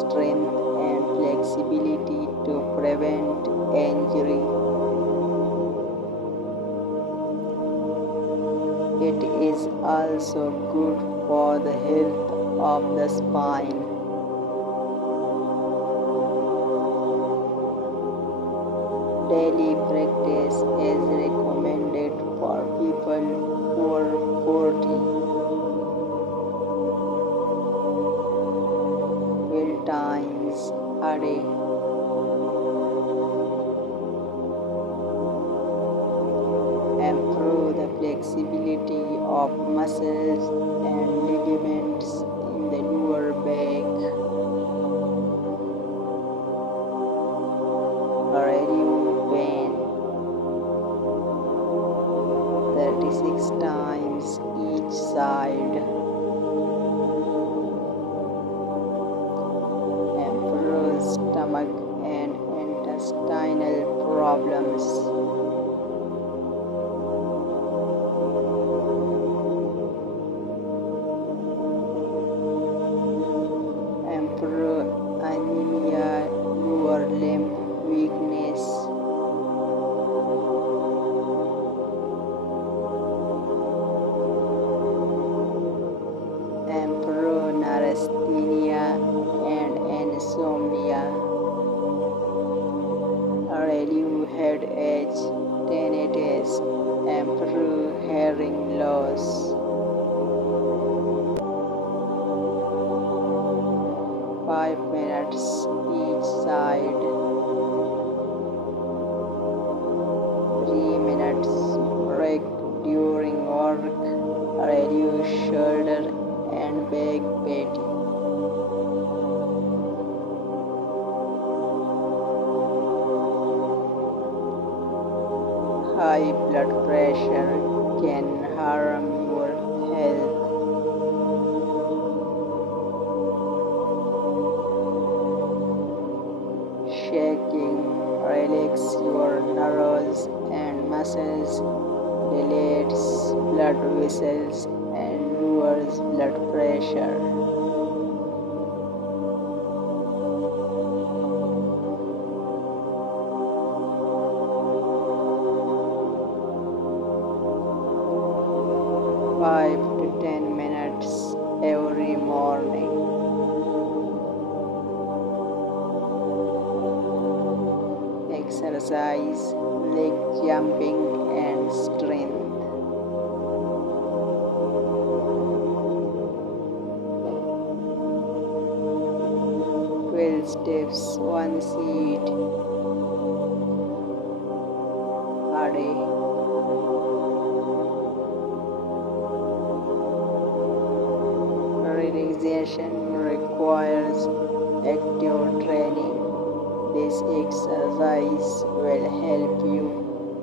strength and flexibility to prevent injury. It is also good for the health of the spine. Daily practice is recommended for people over 40. 12 times a day. Improve the flexibility of muscles and ligaments in the lower back. Relieve pain. 36 times each side. Improve stomach and intestinal problems. Improve anemia, lower limb weakness. Improve neurasthenia and insomnia. Relieve headache, tinnitus. Improve hearing loss. Five minutes each side. 3 minutes break during work. Relieve shoulder and back pain. High blood pressure can harm your health. Shaking relax your nerves and muscles, dilates blood vessels and lowers blood pressure. Five to 10 minutes every morning. Exercise leg jumping and strength. 12 steps, 1 seat a day. Relaxation requires active training. This exercise will help you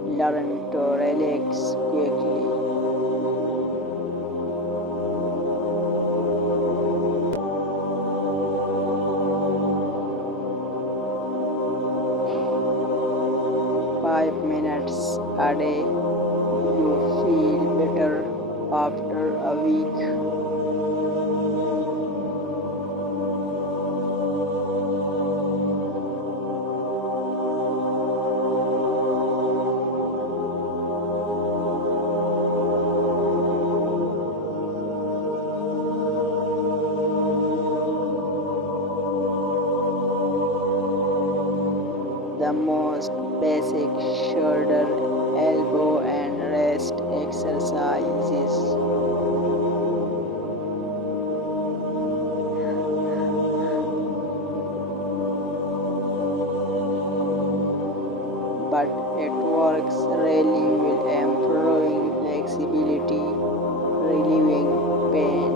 learn to relax quickly. Five minutes a day, you feel better after a week. The most basic shoulder, elbow and wrist exercises. But it works really well, improving flexibility, relieving pain.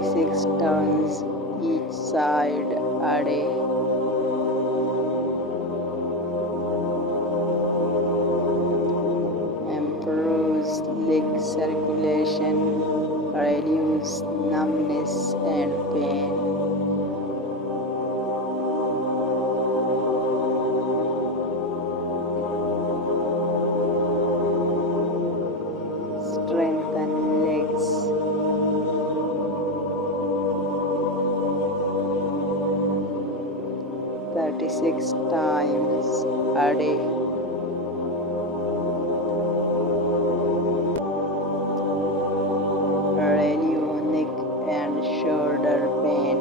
Six turns each side a day. Improves leg circulation, relieves numbness and pain. Strength 36 times a day. Relieve neck and shoulder pain.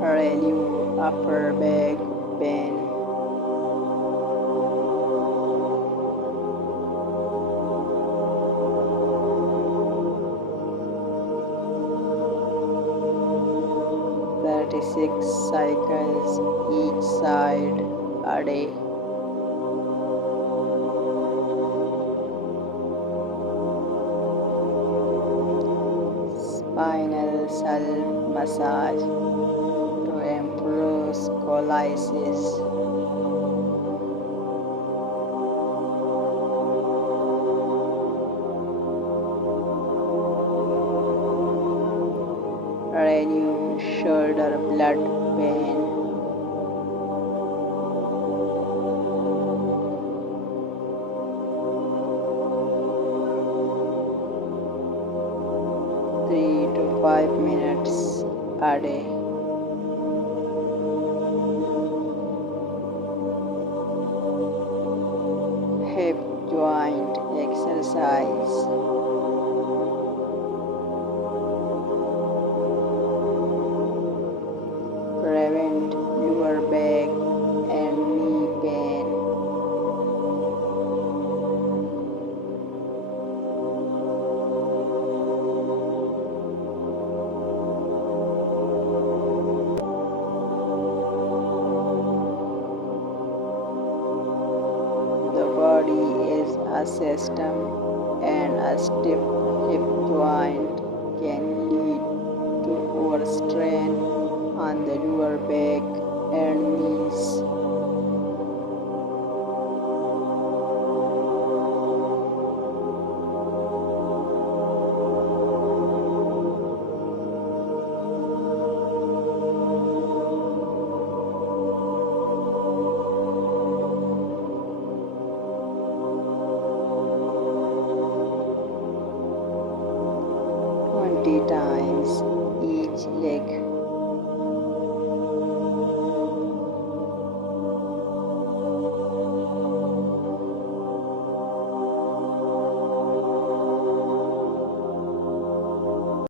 Relieve upper back pain. Six cycles each side a day. Spinal self massage to improve scoliosis. Reduce shoulder blood pain. Three to 5 minutes a day. Hip joint exercise. Prevent lower back and knee pain. The body is a system, and a stiff hip joint can lead to overstrain on the lower back and knees. Times each leg.